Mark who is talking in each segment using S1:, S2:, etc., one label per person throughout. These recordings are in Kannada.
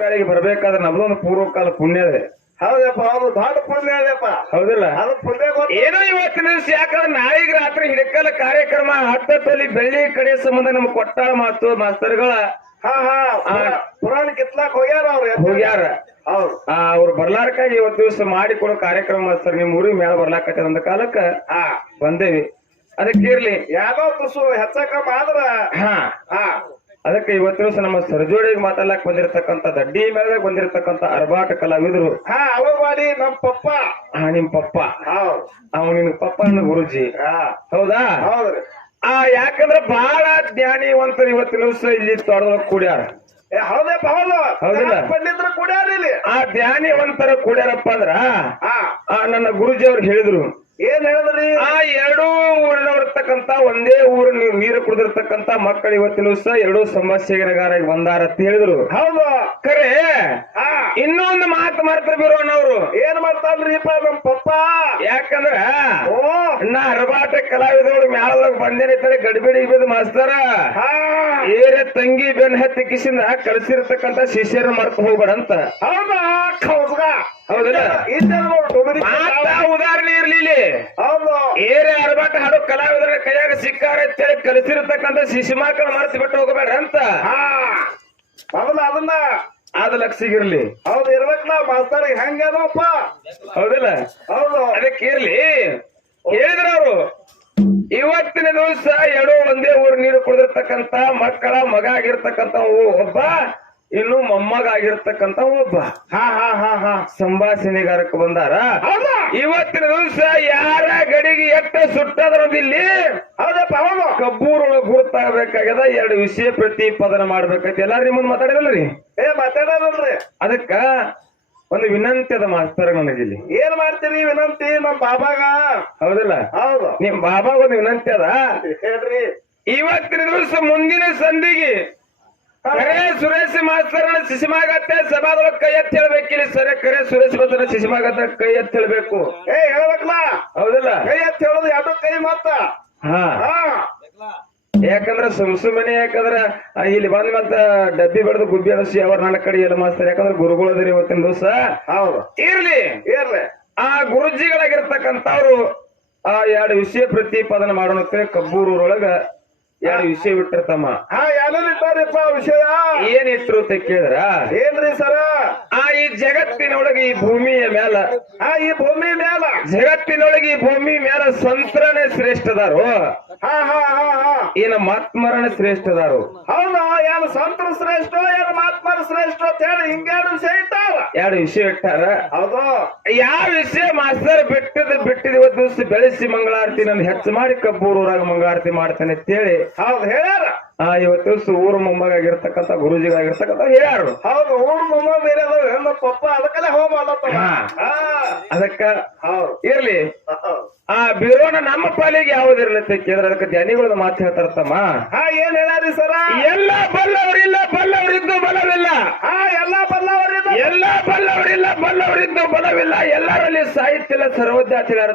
S1: ಕಾಲಿಗೆ ಬರ್ಬೇಕಾದ್ರೆ ನಮ್ದೊಂದು ಪೂರ್ವಕಾಲ ಪುಣ್ಯ ಇದೆ
S2: ಹೌದಪ್ಪ ಅದು ದೊಡ್ಡ ಪುಣ್ಯ ಅದಪ್ಪ.
S1: ಹೌದಿಲ್ಲ?
S2: ಅದು ಪುಣ್ಯ
S1: ಏನೋ ಇವತ್ತಿನ ದಿವಸ ಯಾಕಂದ್ರೆ ನಾಳೆಗೆ ರಾತ್ರಿ ಹಿಡಕಲ ಕಾರ್ಯಕ್ರಮ ಹತ್ತಲ್ಲಿ ಬೆಳ್ಳಿ ಕಡೆ ಸಂಬಂಧ ನಮ್ಗೆ ಕೊಟ್ಟಾಳ ಮಾತು ಮಾಸ್ತರ್ಗಳ.
S2: ಹಾ ಹಾ ಪುರಾ- ಪುರಾಣ ಕಿತ್ಲಾಕ್ ಹೋಗ್ಯಾರ ಅವ್ರು
S1: ಹೋಗ್ಯಾರ. ಆ, ಅವ್ರು ಬರ್ಲಾರಕ್ಕಾಗಿ ಇವತ್ತು ದಿವಸ ಮಾಡಿಕೊಡೋ ಕಾರ್ಯಕ್ರಮ ಮಾಸ್ತರ್ ನಿಮ್ ಊರಿಗೆ ಮೇಲೆ ಬರ್ಲಾಕತ್ತ ಅಂದ ಕಾಲಕ್ಕ
S2: ಹಾ.
S1: ಬಂದೇವಿ. ಅದಕ್ಕೆ ಇರ್ಲಿ.
S2: ಯಾವ್ದೋ ತುಸು ಹೆಚ್ಚಕ ಆದ್ರ
S1: ಹಾ.
S2: ಹಾ.
S1: ಅದಕ್ಕೆ ಇವತ್ತಿನ ದಿವಸ ನಮ್ಮ ಸರ್ಜೋಡಿಗೆ ಮಾತಾಡ್ಲಾಕ್ ಬಂದಿರತಕ್ಕಂತ ದಡ್ಡಿ ಮೇಲೆ ಬಂದಿರತಕ್ಕಂತ ಅರ್ಬಾಟ ಕಲಾವಿದರು.
S2: ಹಾ ಮಾಡಿ ನಮ್ ಪಪ್ಪ.
S1: ಹಾ ನಿಮ್ ಪಪ್ಪ. ಅವ ನಿನ್ ನನ್ನ ಗುರುಜಿ. ಹೌದಾ?
S2: ಹೌದ್ರಿ
S1: ಆ ಯಾಕಂದ್ರ ಬಹಳ ಜ್ಞಾನಿವಂತರು ಇವತ್ತಿನ ದಿವಸ ಇಲ್ಲಿ ತೊಡದ ಕೂಡ್ಯಾರ.
S2: ಏ ಹೌದಪ್ಪ ಹೌದು.
S1: ಹೌದಿಲ್ಲ?
S2: ಪಂಡಿತರು ಕೂಡ್ಯಾರ ಇಲ್ಲಿ?
S1: ಆ ಜ್ಞಾನಿವಂತರ ಕೂಡ್ಯಾರಪ್ಪ ಅಂದ್ರ ಆ ನನ್ನ ಗುರುಜಿ ಅವ್ರು ಹೇಳಿದ್ರು.
S2: ಏನ್ ಹೇಳಿದ್ರಿ?
S1: ಆ ಎರಡೂ ಊರಿನವರ್ತಕ್ಕಂತ ಒಂದೇ ಊರು ನೀ- ನೀರು ಕುಡಿದಿರ್ತಕ್ಕಂತ ಮಕ್ಕಳು ಇವತ್ತಿನ ಸಹ ಎರಡೂ ಸಮಸ್ಯೆಗಾರಾಗಿ ಬಂದಾರ ಅಂತ ಹೇಳಿದ್ರು.
S2: ಹೌದು. ಕರೆ
S1: ಇನ್ನೊಂದು ಮಾತು ಮಾಡ್ತಾರೆ ಬಿರೋಣ್ಣವ್ರು
S2: ಏನ್ ಮಾಡ್ತಾನ್ರಿಪ್ಪ ನಮ್ ಪಪ್ಪ?
S1: ಯಾಕಂದ್ರ
S2: ಓ.
S1: ನಾ ಅರಬಾಟ ಕಲಾವಿದವ್ರು ಮ್ಯಾಲ ಬಂದೇನೈತಾರೆ ಗಡಿಬಿಡಿ ಬಿದ್ದು ಮಾಸ್ತರ. ಏರೆ ತಂಗಿ ಬೆನ್ ಹತ್ತಿ ಕಿಸಿಂದ ಕಳಿಸಿರ್ತಕ್ಕಂತ ಶಿಷ್ಯರ ಮರ್ತು ಹೋಗ್ಬೇಡ ಅಂತ.
S2: ಹೌದಾ?
S1: ಉದಾಹರಣೆ ಇರ್ಲಿಲ್ಲ. ಏರೆ ಅರಬಾಟ ಹಾಡು ಕಲಾವಿದರ ಕೈಯಾಗ ಸಿಕ್ಕಾರ ಅಂತೇಳಿ ಕಲಿಸಿರ್ತಕ್ಕಂತ ಶಿಶು ಮಕ್ಕಳು ಮರೆತು ಬಿಟ್ಟು ಹೋಗಬೇಡ ಅಂತ?
S2: ಹಾ. ಮೊದಲು ಅದನ್ನ.
S1: ಅದ ಲಕ್ಷಿಗಿರ್ಲಿ
S2: ಹೌದು ನಾವು ಮಾಸ್ತಾರ ಹೆಂಗೇನೋಪ್ಪ
S1: ಹೌದಿಲ್ಲ?
S2: ಹೌದು.
S1: ಅದಕ್ಕೆ ಇರ್ಲಿ. ಹೇಳಿದ್ರ ಅವರು ಇವತ್ತಿನ ದಿವಸ ಎರಡು ಒಂದೇ ಊರು ನೀರು ಕುಡಿದಿರ್ತಕ್ಕಂತ ಮಕ್ಕಳ ಮಗ ಆಗಿರ್ತಕ್ಕಂತ ಒಬ್ಬ ಇನ್ನು ಮೊಮ್ಮಗಾಗಿರ್ತಕ್ಕಂತ ಒಬ್ಬ.
S2: ಹಾ ಹಾ ಹಾ ಹಾ.
S1: ಸಂಭಾಷಣೆಗಾರಕ್ಕೆ ಬಂದಾರ.
S2: ಹೌದಾ.
S1: ಇವತ್ತಿನ ದಿವಸ ಯಾರ ಗಡಿಗೆ ಎಟ್ಟ ಸುಟ್ಟದ್ರದಿಲ್ಲಿ
S2: ಹೌದಪ್ಪ ಹೌದು.
S1: ಕಬ್ಬೂರೊಳಗೆ ಗುರುತಾಗಬೇಕಾಗ್ಯದ. ಎರಡು ವಿಷಯ ಪ್ರತಿಪಾದನೆ ಮಾಡ್ಬೇಕೈತಿ ಎಲ್ಲಾರು ನಿಮ್ಮನ್ನ ಮಾತಾಡಿರಲ್ರಿ
S2: ಏ ಮಾತಾಡೋದಲ್ರಿ.
S1: ಅದಕ್ಕ ಒಂದು ವಿನಂತಿ ಅದ ಮಾಸ್ತರ್ ನನಗಿಲ್ಲಿ.
S2: ಏನ್ ಮಾಡ್ತೀರಿ ವಿನಂತಿ? ನಮ್ ಬಾಬಾಗ.
S1: ಹೌದಿಲ್ಲ?
S2: ಹೌದು.
S1: ನಿಮ್ ಬಾಬಾಗ ಒಂದು ವಿನಂತಿ ಅದ.
S2: ಹೇಳ್ರಿ.
S1: ಇವತ್ತಿನ ದಿವಸ ಮುಂದಿನ ಸಂಧಿಗೆ ಕರೆ ಸುರೇಶ್ ಮಾಸ್ತರನ ಶಿಶುಮಾಗತ್ತೆ ಸಭಾದೊಳಗ ಕೈ ಎತ್ತಿ ಹೇಳ್ಬೇಕಿಲ್ಲ ಸರಿ ಕರೆ ಸುರೇಶ್ ಮಾಸ್ತರ ಶಿಶುಮಾಗತ್ತ ಕೈ ಎತ್ತಿ ಹೇಳ್ಬೇಕು.
S2: ಏ ಹೇಳ್ಬೇಕಲ್ಲ?
S1: ಹೌದಿಲ್ಲ?
S2: ಕೈ ಎತ್ತಿ ಹೇಳೋದು ಕೈ ಮತ್ತ
S1: ಹಾ.
S2: ಹಾ.
S1: ಯಾಕಂದ್ರ ಸುಮ್ಸುಮನೆ ಯಾಕಂದ್ರ ಇಲ್ಲಿ ಬಂದ್ ಮತ್ತ ಡಬ್ಬಿ ಬೆಳೆದು ಗುಬ್ಬಿ ಅನಸಿ ಅವ್ರ ನನ್ನ ಕಡೆ ಎಲ್ಲ ಮಾಸ್ತಾರ. ಯಾಕಂದ್ರ ಗುರುಗಳದ್ರಿ ಇವತ್ತಿನ ದಿವಸ.
S2: ಹೌದು.
S1: ಇರ್ಲಿ.
S2: ಇರ್ಲಿ.
S1: ಆ ಗುರುಜಿಗಳಾಗಿರ್ತಕ್ಕಂಥವ್ರು ಆ ಎರಡು ವಿಷಯ ಪ್ರತಿಪಾದನೆ ಮಾಡೋಣ ಕಬ್ಬೂರೂರೊಳಗ ಎರಡು ವಿಷಯ ಬಿಟ್ಟಿರ್ತಮ್ಮ
S2: ಹಾ ಏನಿಟ್ಟಾರಿಪ್ಪ ವಿಷಯ?
S1: ಏನಿಟ್ರು ಅಂತ ಕೇಳಿದ್ರ?
S2: ಏನ್ರಿ ಸರ?
S1: ಆ ಈ ಜಗತ್ತಿನೊಳಗೆ ಈ ಭೂಮಿಯ ಮ್ಯಾಲ
S2: ಆ ಈ ಭೂಮಿ ಮ್ಯಾಲ?
S1: ಜಗತ್ತಿನೊಳಗೆ ಈ ಭೂಮಿ ಮ್ಯಾಲ ಸಂತ್ರನೇ ಶ್ರೇಷ್ಠದಾರು.
S2: ಹಾ ಹಾ ಹಾ ಹಾ.
S1: ಏನ ಮಾತ್ಮರಣ ಶ್ರೇಷ್ಠದಾರು.
S2: ಹೌದಾ ಯಾರು ಸಂತರ ಶ್ರೇಷ್ಠ ಯಾರು ಮಾತ್ಮರ ಶ್ರೇಷ್ಠ ಅಂತ ಹೇಳಿ ಹಿಂಗೇನು ವಿಷಯ
S1: ಎರಡು ವಿಷಯ ಇಟ್ಟಾರ.
S2: ಹೌದು.
S1: ಯಾವ ವಿಷಯ ಮಾಸ್ತರ್ ಬಿಟ್ಟದ ಬಿಟ್ಟಿದ ಇವತ್ತು ದಿವಸ ಬೆಳೆಸಿ ಮಂಗಳಾರತಿ ನಾನು ಹೆಚ್ಚು ಮಾಡಿ ಕಬ್ಬೂರೂರಾಗ ಮಂಗಳಾರತಿ ಮಾಡ್ತೇನೆ ಅಂತೇಳಿ
S2: ಹೌದು ಹೇಳ್ಯಾರ.
S1: ಆ ಇವತ್ತು ದಿವಸ ಊರು ಮೊಮ್ಮಗಾಗಿರ್ತಕ್ಕಂಥ ಗುರುಜಿಗಾಗಿರ್ತಕ್ಕಂಥ ಹೇಳ್ಯಾರು.
S2: ಹೌದು ಊರ್ ಮೊಮ್ಮಗ ಬೇರೆ ಅದಾವ ನಮ್ಮ ಪಪ್ಪ ಅದಕ್ಕೆಲ್ಲ ಹೋಗ್ಬಾರ್ದಪ್ಪ
S1: ಹಾ.
S2: ಹಾ.
S1: ಅದಕ್ಕ
S2: ಹೌದು.
S1: ಇರ್ಲಿ. ಆ ಬಿರೋಣ ನಮ್ಮ ಪಾಲಿಗೆ ಅಂತ ಕೇಳಿದ್ರೆ ಅದಕ್ಕೆ ಜನಿಗಳ ಮಾತು ಹೇಳ್ತಾರತ್ತಮ್ಮ.
S2: ಹಾ ಏನ್ ಹೇಳಿ ಸರ?
S1: ಎಲ್ಲ ಬಲ್ಲವರಿಲ್ಲ ಬಲ್ಲವರಿದ್ದು ಬಲವಿಲ್ಲ
S2: ಆ ಎಲ್ಲಾ ಬಲ್ಲವರಿದ
S1: ಎಲ್ಲ ಬಲ್ಲವರಿಲ್ಲ ಬಲ್ಲವರಿದ್ದು ಬಲವಿಲ್ಲ ಎಲ್ಲರಲ್ಲಿ ಸಾಹಿತ್ಯ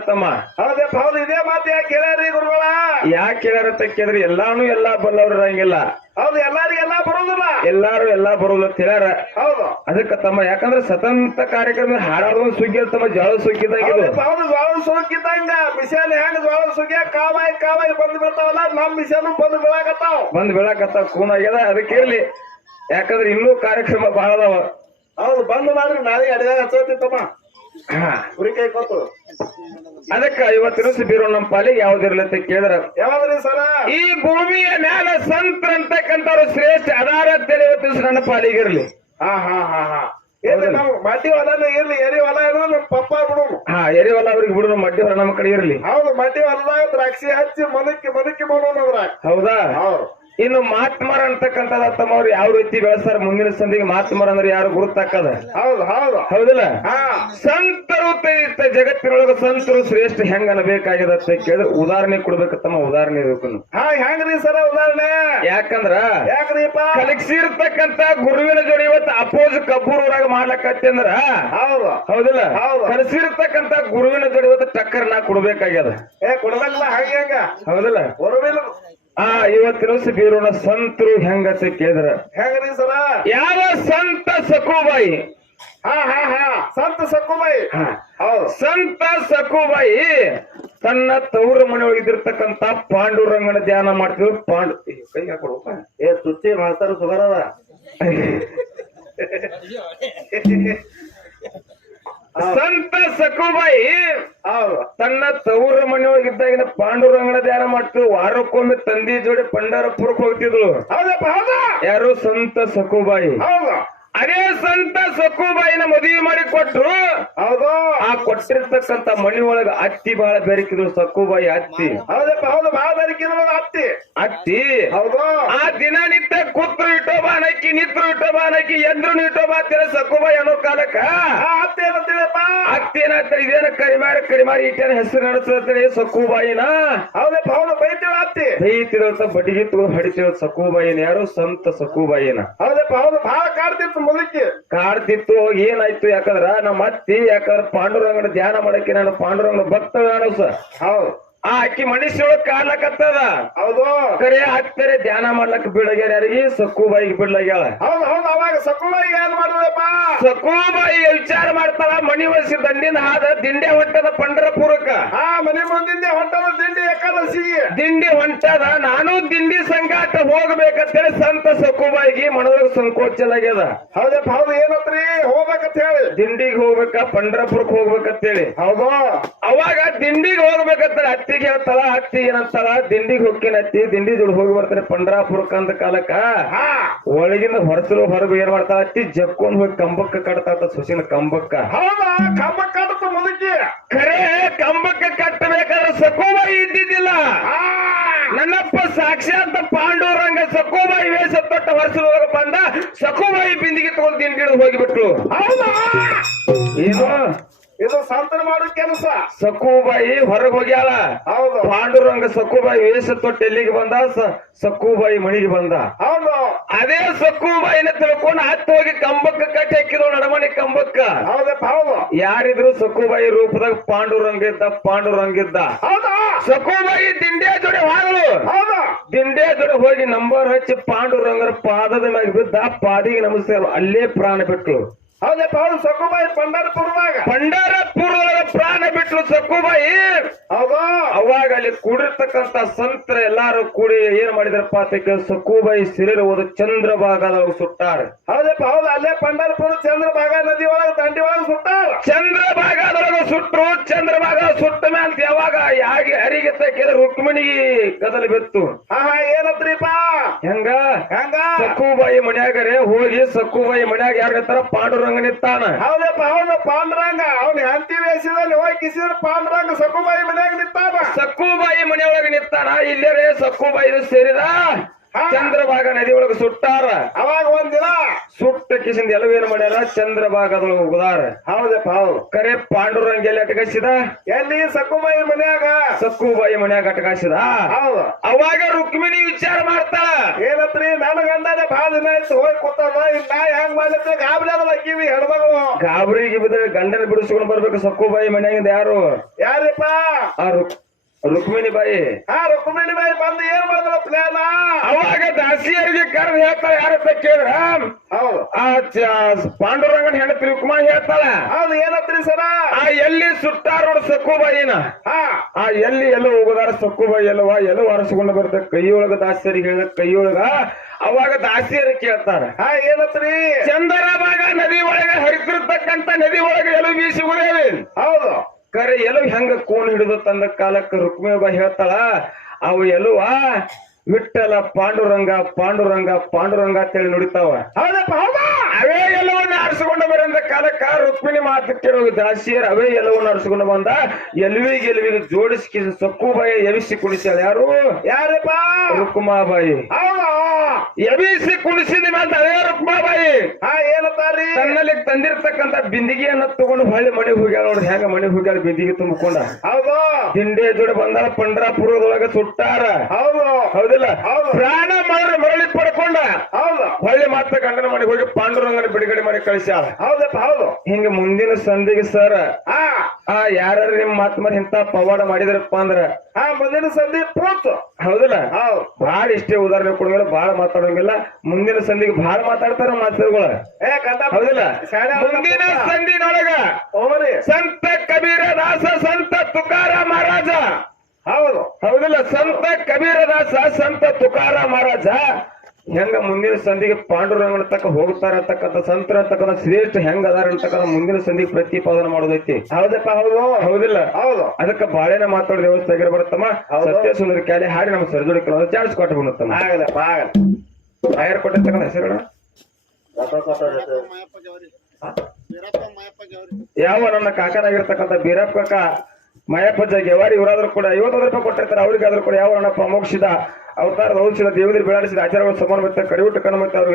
S1: ತಮ್ಮ.
S2: ಹೌದಪ್ಪ ಹೌದು ಇದೇ ಮಾತು ಯಾಕೆ ಹೇಳ್ಯಾರಿ ಗುರುಗಳ?
S1: ಯಾಕೆ ಹೇಳ್ಯಾರತ್ತ ಕೇಳಿದ್ರೆ ಎಲ್ಲಾನು ಎಲ್ಲಾ ಬಲ್ಲವ್ರು ಇರಂಗಿಲ್ಲ.
S2: ಹೌದು ಎಲ್ಲಾರಿಗೆಲ್ಲ ಬರೋದಿಲ್ಲ.
S1: ಎಲ್ಲಾರು ಎಲ್ಲಾ ಬರೋದಿಲ್ಲ ಅಂತ ಹೇಳ್ಯಾರ.
S2: ಹೌದು.
S1: ಅದಕ್ಕೆ ತಮ್ಮ ಯಾಕಂದ್ರೆ ಸ್ವತಂತ್ರ ಕಾರ್ಯಕ್ರಮ ಹಾಡೋದು ಸುಗ್ಗಿ ತಮ್ಮ ಜಳ
S2: ಸುಗ್ಗಿದಾಗ ಹೌದು ಜ್ವಾಳ ಸುಗ್ಗಿದ್ದಂಗ ಮಿಷನ್ ಹೆಂಗ್ ಜ್ವಾಳ ಸುಗ್ಗಿ? ಕಾವಾಯಿ ಕಾವಾಯಿ ಬಂದ್ ಬಿಡ್ತಾವಲ್ಲ ನಮ್ ಮಿಷನ್ ಬಂದ್ ಬೀಳಾಕತ್ತಾವ.
S1: ಬಂದ್ ಬೀಳಕತ್ತ ಕೂನ್ ಆಗ್ಯದ. ಅದಕ್ಕೆ ಇರ್ಲಿ. ಯಾಕಂದ್ರೆ ಇನ್ನೂ ಕಾರ್ಯಕ್ರಮ ಬಹಳ ಅದಾವ.
S2: ಹೌದು ಬಂದ್ ಮಾಡ್ರಿ ನಾಳೆ ಅಡಿದಾಗ ಹಚ್ಚೋತಿತ್ತಮ್ಮ. ಕುರಿ ಕೈ ಕೊತ್ತು
S1: ಅದಕ್ಕ ಇವತ್ತಿನ ದಿವಸ ಬೀರೋ ನಮ್ಮ ಪಾಲಿಗೆ ಯಾವ್ದಿರ್ಲಿ ಅಂತ ಕೇಳಿದ್ರ
S2: ಯಾವ್ದ್ರಿ ಸರ?
S1: ಈ ಭೂಮಿಯ ಮ್ಯಾಲ ಸಂತ್ರ ಅಂತಕ್ಕಂಥವ್ರು ಶ್ರೇಷ್ಠ ಅದಾರ ಅಂತೇಳಿ ಇವತ್ತು ದಿವಸ ನನ್ನ ಪಾಲಿಗೆ ಇರ್ಲಿ.
S2: ಹಾ ಹಾ ಹಾ ಹಾ. ನಾವು ಮಟ್ಟಿ ಹೊಲ ಇರ್ಲಿ ಎರಿ ಹೊಲ ಏನೋ ನಮ್ ಪಪ್ಪ ಬಿಡೋನು.
S1: ಹಾ ಹೊಲ ಅವ್ರಿಗೆ ಬಿಡು ಮಡ್ಡಿ ಹೊಲ ನಮ್ಮ ಕಡೆ ಇರ್ಲಿ.
S2: ಹೌದು ಮಟ್ಟಿ ಹೊಲ ದ್ರಾಕ್ಷಿ ಹಚ್ಚಿ ಮನಕ್ಕೆ ಮನಕ್ಕೆ ಮಾಡೋಣ
S1: ಹೌದಾ?
S2: ಹೌದು.
S1: ಇನ್ನು ಮಾತ್ಮರ ಅಂತಕ್ಕಂಥದ್ದು ತಮ್ಮ ಅವ್ರು ಯಾವ ರೀತಿ ಬೆಳೆಸ್ತಾರ ಮುಂದಿನ ಸಂದಿಗೆ ಮಾತ್ಮರ ಅಂದ್ರೆ ಯಾರು ಗುರುತಾಕದ
S2: ಹೌದು ಹೌದು.
S1: ಹೌದಿಲ್ಲ? ಸಂತರು ಜಗತ್ತಿನೊಳಗ ಸಂತರು ಶ್ರೇಷ್ಠ ಹೆಂಗ ಅನ್ಬೇಕಾಗ್ಯದ ಅಂತ ಕೇಳಿದ್ರೆ ಉದಾಹರಣೆ ಕೊಡ್ಬೇಕು ತಮ್ಮ ಉದಾಹರಣೆ ಬೇಕು ನೀವು.
S2: ಹಾ ಹೆಂಗ್ರಿ ಸರ ಉದಾಹರಣೆ?
S1: ಯಾಕಂದ್ರ
S2: ಯಾಕ್ರಿಪ್ಪ?
S1: ಕಲಕ್ಸಿರ್ತಕ್ಕಂತ ಗುರುವಿನ ಜೋಡಿ ಇವತ್ತು ಅಪೋಸ್ ಕಬ್ಬೂರೂರಾಗ ಮಾಡ್ಲಕತ್ತಿ ಅಂದ್ರ
S2: ಹೌದು.
S1: ಹೌದಿಲ್ಲ?
S2: ಹೌದು.
S1: ಕಲಸಿರ್ತಕ್ಕಂತ ಗುರುವಿನ ಜೋಡಿ ಇವತ್ತು ಟಕ್ಕರ್ ನಾ ಕೊಡ್ಬೇಕಾಗ್ಯದ.
S2: ಏ ಕೊಡ್ಬೇಕಲ್ಲ ಹಂಗ
S1: ಹೌದಿಲ್ಲ?
S2: ಕೊಡವಿಲ್ಲ
S1: ಆ ಇವತ್ತಿನ ಬೀರೋಣ ಸಂತರು ಹೆಂಗ ಸಿಕ್ಕಿದ್ರ
S2: ಹೆಂಗ್ರಿ ಸರ?
S1: ಯಾವ ಸಂತ ಸಕುಬಾಯಿ?
S2: ಹಾ ಹಾ ಹಾ. ಸಂತ ಸಕುಬಾಯಿ. ಹೌದು.
S1: ಸಂತ ಸಕುಬಾಯಿ ತನ್ನ ತವ್ರ ಮನೆಯೊಳಗೆ ಇದ್ದಿರ್ತಕ್ಕಂತ ಪಾಂಡುರಂಗನ ಧ್ಯಾನ ಮಾಡ್ತಿದ್ರು. ಪಾಂಡು ಏ, ಕೈ ಹಾಕೊಡಪ್ಪ
S2: ಏ ತುಚ್ಚಿ ಮಾಸ್ತರ ಸುಗರದ
S1: ಸಂತ ಸಕುಬಾಯಿ ತನ್ನ ತವರು ಮನೆಯೊಳಗಿದ್ದಾಗಿನ ಪಾಂಡುರಂಗನ ಧ್ಯಾನ ಮಾಡ್ತು. ವಾರಕ್ಕೊಮ್ಮೆ ತಂದಿ ಜೋಡಿ ಪಂಡರಪುರಕ್ಕೆ ಹೋಗ್ತಿದ್ಳು
S2: ಹೌದಪ್ಪ ಹೌದಾ.
S1: ಯಾರು ಸಂತ ಸಕುಬಾಯಿ
S2: ಹೌದು.
S1: ಅದೇ ಸಂತ ಸಕುಬಾಯಿನ ಮದುವೆ ಮಾಡಿ ಕೊಟ್ರು.
S2: ಹೌದು.
S1: ಆ ಕೊಟ್ಟಿರ್ತಕ್ಕಂತ ಮನಿ ಒಳಗ ಅತ್ತಿ ಬಹಳ ಬೆರಕಿದ್ರು ಸಕುಬಾಯಿ ಅತ್ತಿ.
S2: ಹೌದಪ್ಪ ಹೌದು ಬಹಳ ಬೆರಕಿದ್ರು ಅತ್ತಿ.
S1: ಅತ್ತಿ.
S2: ಹೌದು.
S1: ಆ ದಿನನಿತ್ಯ ಕೂತ್ರು ಇಟ್ಟೋಬ ಅನ್ನಕ್ಕಿ ನಿತ್ರು ಇಟ್ಟೋಬ ಅನ್ನಕ್ಕಿ ಎಂದ್ರು ಇಟ್ಟೋಬ ತೆರೆ ಸಕ್ಕುಬಾಯಿ ಅನ್ನೋ ಕಾಲಕ್ಕ.
S2: ಆ ಅತ್ತಿ ಏನಂತೀರಪ್ಪ
S1: ಅತ್ತಿ ಏನಾಗ್ತಾರೆ ಇದೇನ ಕರಿಮಾರಿ ಕರಿಮಾರಿ ಇಟ್ಟೇನ ಹೆಸರು ನಡೆಸ್ತಾರೆ ಸಕ್ಕುಬಾಯಿನ
S2: ಹೌದಪ್ಪ ಪಾವನ ಬೈತೀವ ಅತ್ತಿ?
S1: ಬೈತಿರೋಂತ ಬಡಿಗೆ ತಗೊಂಡು ಹಡಿತಿರೋ ಸಕ್ಕುಬಾಯಿನ ಯಾರು? ಸಂತ ಸಕ್ಕುಬಾಯಿನ
S2: ಹೌದಪ್ಪ ಪಾವನ ಬಹಳ ಕಾಡ್ತಿತ್ತು ಮುದುಕಿ
S1: ಕಾಡ್ತಿತ್ತು ಏನಾಯ್ತು ಯಾಕಂದ್ರ ನಮ್ಮ ಅತ್ತಿ ಯಾಕಂದ್ರ ಪಾಂಡುರಂಗನ ಧ್ಯಾನ ಮಾಡಕ್ಕೆ ನಾನು ಪಾಂಡುರಂಗನ ಭಕ್ತ
S2: ಹೌದು.
S1: ಆ ಅಕ್ಕಿ ಮನುಷ್ಯೊಳಗ್ ಕಾಡ್ಲಕತ್ತದ
S2: ಹೌದು.
S1: ಕರೆ ಹತ್ತರೆ ಧ್ಯಾನ ಮಾಡ್ಲಕ್ ಬಿಡಗ್ಯಾರ ಯಾರಿಗೆ ಸಕ್ಕುಬಾಯಿಗೆ ಬಿಡ್ಲಾಗ್ಯಾಳ
S2: ಹೌದು ಹೌದು ಅವಾಗ ಸಕ್ಕುಬಾಯಿ ಏನ್ ಮಾಡಿದ್ರಪ್ಪ
S1: ಸಕ್ಕುಬಾಯಿ ವಿಚಾರ ಮಾಡ್ತಾಳ ಮಣಿ ವಯಸ್ಸಿ ದಂಡಿನ ಹಾದ ದಿಂಡೆ ಹೊಟ್ಟದ ಪಂಡರಪುರಕ್ಕ.
S2: ಆ ಮನೆ ಮುಂದಿಂದೆ ಹೊಟ್ಟದ ತಿಂಡಿ ಏಕಾದಶಿಗೆ
S1: ದಿಂಡಿ ಹೊಂಟದ ನಾನು ದಿಂಡಿ ಸಂಗಾಟ ಹೋಗ್ಬೇಕಂತೇಳಿ ಸಂತ ಸಕುಬಾಯಿಗೆ ಮನದಾಗ ಸಂಕೋಚಲಾಗ್ಯದ
S2: ಹೌದಪ್ಪ ಹೌದು ಏನತ್ರಿ? ಹೋಗ್ಬೇಕಂತ ಹೇಳಿ
S1: ದಿಂಡಿಗೆ ಹೋಗ್ಬೇಕ ಪಂಡರಾಪುರಕ್ ಹೋಗ್ಬೇಕಂತ ಹೇಳಿ
S2: ಹೌದು?
S1: ಅವಾಗ ದಿಂಡಿಗೆ ಹೋಗ್ಬೇಕಂತ ಅತ್ತಿಗೆ ಹೇಳ್ತಾಳ ಅತ್ತಿ ಏನಂತಾಳ? ದಿಂಡಿಗೆ ಹೋಗ್ತೀನಿ ಅತ್ತಿ ದಿಂಡಿ ಜೋಡಿ ಹೋಗಿ ಬರ್ತಾನೆ ಪಂಡ್ರಾಪುರಕ್ ಅಂತ ಕಾಲಕ್ಕ. ಒಳಗಿಂದ ಹೊರಸಲು ಹೊರಗು ಏನ್ ಮಾಡ್ತಾಳ? ಅತ್ತಿ ಜಕ್ಕೊಂಡ್ ಹೋಗಿ ಕಂಬಕ್ಕ ಕಡ್ತಾ ಸುಸಿನ ಕಂಬಕ್ಕ.
S2: ಹೌದಾ? ಕಂಬ ಮುದುಕಿ
S1: ಖರೆ ಕಂಬಕ್ಕ ಕಟ್ಟಬೇಕಾದ್ರೆ ಸಕೋಬಾಯಿ ಇದ್ದಿದ್ದಿಲ್ಲ. ನನ್ನಪ್ಪ ಸಾಕ್ಷಾತ್ ಪಾಂಡುರಂಗ ಸಕೋಬಾಯಿ ವೇಷ ತೊಟ್ಟ ವರ್ಷದೊಳಗ ಬಂದ ಸಕೋಬಾಯಿ ಬಿಂದಿಗೆ ತಗೊಂಡು ದಿಂಡಿ ಹೋಗಿಬಿಟ್ರು.
S2: ಹೌದಾ?
S1: ಏನು?
S2: ಸಂತನ ಮಾಡೋ ಕೆಲಸ.
S1: ಸಕ್ಕುಬಾಯಿ ಹೊರಗೆ ಹೋಗ್ಯಾಳ.
S2: ಹೌದು.
S1: ಪಾಂಡುರಂಗ ಸಕ್ಕುಬಾಯಿ ವೇಷ ತೊಟ್ಟು ಎಲ್ಲಿಗೆ ಬಂದ? ಸ- ಸಕ್ಕುಬಾಯಿ ಮಣಿಗೆ ಬಂದ.
S2: ಹೌದು.
S1: ಅದೇ ಸಕ್ಕುಬಾಯಿನ ತಿಳ್ಕೊಂಡು ಹತ್ತು ಹೋಗಿ ಕಂಬಕ್ಕ ಕಟ್ಟಿ ಹಾಕಿದ್ರು ನಡಮಣಿ ಕಂಬಕ್ಕ.
S2: ಹೌದಪ್ಪ ಹೌದು.
S1: ಯಾರಿದ್ರು ಸಕ್ಕುಬಾಯಿ ರೂಪದಾಗ ಪಾಂಡುರಂಗ ಇದ್ದ ಪಾಂಡುರಂಗ ಇದ್ದ.
S2: ಹೌದಾ.
S1: ಸಕ್ಕುಬಾಯಿ ದಿಂಡೆ ಜೋಡಿ ಹಾಗಲು
S2: ಹೌದು.
S1: ದಿಂಡೆ ಜೋಡಿ ಹೋಗಿ ನಂಬರ್ ಹಚ್ಚಿ ಪಾಂಡುರಂಗರ ಪಾದದ ಮ್ಯಾಗ ಬಿದ್ದ ಪಾದಿಗೆ ನಮಸ್ಕಾರ ಅಲ್ಲೇ ಪ್ರಾಣ ಬಿಟ್ಲು.
S2: ಹೌದಪ್ಪ ಹೌದು ಸಕ್ಕುಬಾಯಿ ಪಂಡರಪುರದಾಗ.
S1: ಪಂಡರಪುರದೊಳಗ ಪ್ರಾಣ ಬಿಟ್ಟರು ಸಕ್ಕುಬಾಯಿ
S2: ಅವ
S1: ಅವಾಗ ಅಲ್ಲಿ ಕೂಡಿರ್ತಕ್ಕಂತ ಸಂತರ ಎಲ್ಲಾರು ಕೂಡಿ ಏನ್ ಮಾಡಿದ್ರಪ್ಪ ಸಕುಬಾಯಿ ಸಕ್ಕುಬಾಯಿ ಹೋದ ಓದು ಚಂದ್ರಭಾಗದೊಳಗೆ ಸುಟ್ಟಾರ.
S2: ಹೌದಪ್ಪ ಹೌದು ಅಲ್ಲೇ ಪಂಡರಪುರ ಚಂದ್ರಭಾಗ ನದಿ ಒಳಗ ದಂಡಿ ಒಳಗ ಸುಟ್ಟಾರ.
S1: ಚಂದ್ರಭಾಗದೊಳಗೆ ಸುಟ್ರು ಚಂದ್ರಭಾಗ ಸುಟ್ಟ ಮೇಲೆ ಯಾವಾಗ ಯಾಗಿ ಹರಿಗೆ ತೆಗೆದ ರುಕ್ಮಿಣಿಗೆ ಕದಲು ಬಿತ್ತು.
S2: ಹಾ ಹಾ ಏನತ್ರಿಪ್ಪ
S1: ಹೆಂಗ?
S2: ಹೆಂಗ?
S1: ಸಕ್ಕುಬಾಯಿ ಮನ್ಯಾಗರೆ ಹೋಗಿ ಸಕ್ಕುಬಾಯಿ ಮನ್ಯಾಗ ಯಾರ ತರ ಪಾಂಡುರಂಗನಿತ್ತಾನ
S2: ಹೌದಪ್ಪ ಅವನ ಪಾಂಡುರಂಗ. ಅವನ ಹಂತಿ ವೇಷದಲ್ಲಿ ಹೋಗಿ ಕಿಸಿದ್ರ ಪಾಂಡುರಂಗ ಸಕ್ಕುಬಾಯಿ ಮನೆಯಾಗ ನಿಂತಾನ.
S1: ಸಕ್ಕುಬಾಯಿ ಮನೆಯೊಳಗೆ ನಿಂತಾನ? ಇಲ್ಲೇ ಸಕ್ಕುಬಾಯಿ ಸೇರಿದ? ಚಂದ್ರಭಾಗ ನದಿ ಒಳಗ ಸುಟ್ಟಾರ.
S2: ಅವಾಗ ಒಂದಿನ
S1: ಸುಟ್ಟ ಕಿಸಿಂದ ಎಲ್ಲವೇನು ಮಾಡ್ಯಾರ? ಚಂದ್ರಭಾಗದೊಳಗೆ ಉಗದಾರ.
S2: ಹೌದಪ್ಪ ಹೌದು.
S1: ಕರೆ ಪಾಂಡುರಂಗ ಎಲ್ಲಿ ಅಟಕಾಯಿಸಿದ
S2: ಎಲ್ಲಿ? ಸಕ್ಕುಬಾಯಿ ಮನ್ಯಾಗ.
S1: ಸಕ್ಕುಬಾಯಿ ಮನ್ಯಾಗ ಅಟಕಾಯಿಸಿದ
S2: ಹೌದು.
S1: ಅವಾಗ ರುಕ್ಮಿಣಿ ವಿಚಾರ ಮಾಡ್ತಾ
S2: ಏನತ್ರಿ? ನನ್ನ ಗಂಡನೇ ಬಹಳ ದಿನ ಆಯ್ತು ಹೋಗಿ ಇಲ್ಲ ನಾ ಹೆಂಗ್ ಮಾಡಿದ್ರೆ ಗಾಬರಿ ಅದಲ್ಲ ಕಿವಿ ಹೆಣ್ಮಗಳು.
S1: ಗಾಬರಿಗೆ ಬಿದ್ರೆ ಗಂಡನ ಬಿಡಿಸ್ಕೊಂಡು ಬರ್ಬೇಕು ಸಕ್ಕುಬಾಯಿ ಮನ್ಯಾಗಿಂದ ಯಾರು?
S2: ಯಾರಿಪ್ಪ?
S1: ಆ ರುಕ್ ರುಕ್ಮಿಣಿ ಬಾಯಿ.
S2: ಆ ರುಕ್ಮಿಣಿ ಬಾಯಿ ಬಂದು ಏನ್ ಮಾಡಿದ್ರು ಪ್ಲಾನ್
S1: ಅವಾಗ ದಾಸಿಯರಿಗೆ ಕರೆದು ಹೇಳ್ತಾಳ ಯಾರತ್ತ ಕೇಳ್ರ
S2: ಹೌದು.
S1: ಆ ಪಾಂಡುರಂಗನ ಹೆಂಡತಿ ರುಕ್ಮ ಹೇಳ್ತಾಳ.
S2: ಹೌದು ಏನತ್ರಿ ಸರ?
S1: ಆ ಎಲ್ಲಿ ಸುಟ್ಟಾರೋಡ್ ಸಕ್ಕು
S2: ಬಾಯಿನ
S1: ಆ ಎಲ್ಲಿ ಎಲ್ಲೋ ಸಕ್ಕು ಸಕ್ಕುಬಾಯಿ ಎಲ್ಲವ ಎಲ್ಲ ಅರಸ್ಕೊಂಡು ಬರ್ತ ಕೈಯೊಳಗ ದಾಸಿಯರಿಗೆ ಹೇಳ ಕೈಯೊಳಗ ಅವಾಗ ದಾಸಿಯರು ಕೇಳ್ತಾರ.
S2: ಹಾ ಏನತ್ರಿ?
S1: ಚಂದರಭಾಗ ನದಿ ಒಳಗೆ ಹರಿತಿರ್ತಕ್ಕಂತ ನದಿ ಒಳಗೆ ಎಲ್ಲ ಬೀಸಿ ಉರಿಯಲಿ
S2: ಹೌದು
S1: ಕರೆ ಎಲು ಹೆಂಗ ಕೋನ್ ಹಿಡಿದು ತಂದ ಕಾಲಕ್ಕೆ ರುಕ್ಮಿಬಾ ಹೇಳ್ತಾಳ ಅವು ಎಲುವ ವಿಠಲ ಪಾಂಡುರಂಗ ಪಾಂಡುರಂಗ ಪಾಂಡುರಂಗ ಅಂತೇಳಿ ನುಡಿತಾವ.
S2: ಹೌದಪ್ಪ ಹೌದಾ?
S1: ಅವೇ ಎಲ್ಲವನ್ನ ಆರಿಸಿಕೊಂಡು ಬರಂದ ಕಾಲಕ್ಕ ರುಕ್ಮಿಣಿ ಮಾತು ದಾಸಿಯರ್ ಅವೇ ಎಲ್ಲವನ್ನ ಆರಿಸಿಕೊಂಡು ಬಂದ ಎಲ್ವಿಗೆ ಎಲ್ವಿಗೆ ಜೋಡಿಸಿ ಸಕ್ಕು ಬಾಯಿ ಎವಿಸಿ ಕುಡಿಸ್ಯಾಳ ಯಾರು?
S2: ಯಾರಪ್ಪ?
S1: ರುಕ್ಮಾಬಾಯಿ
S2: ಹೌದಾ?
S1: ಎವಿಸಿ ಕುಣಿಸಿದ ಮೇಲೆ ಅದೇ ರುಕ್ಮಾಬಾಯಿ.
S2: ಹಾ ಏನಂತಾರಿ
S1: ತನ್ನಲ್ಲಿ ತಂದಿರ್ತಕ್ಕಂತ ಬಿಂದಿಗೆಯನ್ನ ತಗೊಂಡು ಹೊಳ್ಳಿ ಮನೆ ಹೋಗ್ಯಾಳ ನೋಡ್ರಿ ಹೆಂಗ ಮನೆ ಹೋಗ್ಯಾಳ ಬಿಂದಿಗೆ ತುಂಬಿಕೊಂಡ.
S2: ಹೌದು.
S1: ದಿಂಡೆ ಜೋಡಿ ಬಂದಾಳ ಪಂಡ್ರಾಪುರದೊಳಗೆ ಸುಟ್ಟಾರ.
S2: ಹೌದು.
S1: ಹೌದಿಲ್ಲ?
S2: ಹೌದು.
S1: ಪ್ರಾಣ ಮರಣ ಮರಳಿ ಪಡ್ಕೊಂಡ.
S2: ಹೌದು.
S1: ಹೊಳ್ಳಿ ಮಾತ್ರ ಗಂಡನ ಮನೆಗೆ ಹೋಗಿ ಪಾಂಡುರಂಗನ ಬಿಡುಗಡೆ ಮಾಡಿ ಕಳಿಸ್ಯಾರ
S2: ಹೌದಪ್ಪ ಹೌದು.
S1: ಹಿಂಗ ಮುಂದಿನ ಸಂಧಿಗೆ ಸರ್
S2: ಹಾ.
S1: ಆ ಯಾರು ನಿಮ್ ಮಾತ್ ಮಾಡಿ ಇಂತ ಪವಾಡ ಮಾಡಿದ್ರಪ್ಪ ಅಂದ್ರ?
S2: ಆ ಮುಂದಿನ ಸಂಧಿ ಪೂತು
S1: ಹೌದಲ್ಲ?
S2: ಹೌದು.
S1: ಬಾಳ ಇಷ್ಟೇ ಉದಾಹರಣೆ ಕೊಡಂಗಿಲ್ಲ ಬಾಳ ಮಾತಾಡೋಂಗಿಲ್ಲ. ಮುಂದಿನ ಸಂಧಿಗೆ ಬಾಳ ಮಾತಾಡ್ತಾರ
S2: ಮಾತಾಡ್ಗಳ
S1: ಹೌದಲ್ಲ? ಮುಂದಿನ ಸಂಧಿನೊಳಗ ಸಂತ ಕಬೀರ ದಾಸ ಸಂತ ತುಕಾರ ಮಹಾರಾಜ.
S2: ಹೌದು.
S1: ಹೌದಿಲ್ಲ? ಸಂತ ಕಬೀರ ದಾಸ ಸಂತ ತುಕಾರ ಮಹಾರಾಜ. ಹೆಂಗ ಮುಂದಿನ ಸಂಧಿಗೆ ಪಾಂಡುರಂಗನ ತಕ್ಕ ಹೋಗ್ತಾರ ಅಂತಕ್ಕಂಥ ಸಂತರ ಅಂತಕ್ಕಂಥ ಶ್ರೇಷ್ಠ ಹೆಂಗ ಅದಾರ ಅಂತಕ್ಕಂಥ ಮುಂದಿನ ಸಂಧಿಗೆ ಪ್ರತಿಪಾದನೆ ಮಾಡೋದೈತಿ.
S2: ಹೌದಪ್ಪ ಹೌದು.
S1: ಹೌದಿಲ್ಲ?
S2: ಹೌದು.
S1: ಅದಕ್ಕ ಬಾಳೆನ ಮಾತಾಡೋ ವ್ಯವಸ್ಥೆ ಬರುತ್ತಮ್ಮ. ಸತ್ಯ ಸುಂದರ ಕ್ಯಾಲಿ ಹಾಡಿ ನಮ್ಮ ಸರ್ಜೋಡಿ ಕೆಲವೊಂದು ಚಾನ್ಸ್ ಕೊಟ್ಟು ಬಂದತ್ತಮ್ಮ.
S2: ಆಗಲ್ಲಪ್ಪ ಆಗಲ್ಲ.
S1: ಕೊಟ್ಟಿರ್ತಕ್ಕಂಥ ಹೆಸರುಗಳ ಯಾವ ನನ್ನ ಕಾಕನಾಗಿರ್ತಕ್ಕಂಥ ಬೀರಪ್ಪ ಕಾಕ? ಮಾಯಪ್ಪಜ್ಜ ಗೆವಾರಿ ಇವರಾದ್ರೂ ಕೂಡ ಐವತ್ತು ರೂಪಾಯಿ ಕೊಟ್ಟಿರ್ತಾರೆ, ಅವ್ರಿಗಾದ್ರೂ ಕೂಡ ಯಾವ ಅಣ್ಣಪ್ಪ ಪ್ರಮೋಕ್ಷಿದ ಅವತಾರ ಔಷಧ ದೇವದಲ್ಲಿ ಬೆಳಾಡಿಸಿದ ಆಚಾರ ಸಮಾನ ಮತ್ತೆ ಕಡಿಯುಟ್ಟು ಕಣ ಮತ್ತೆ ಅವ್ರಿಗೆ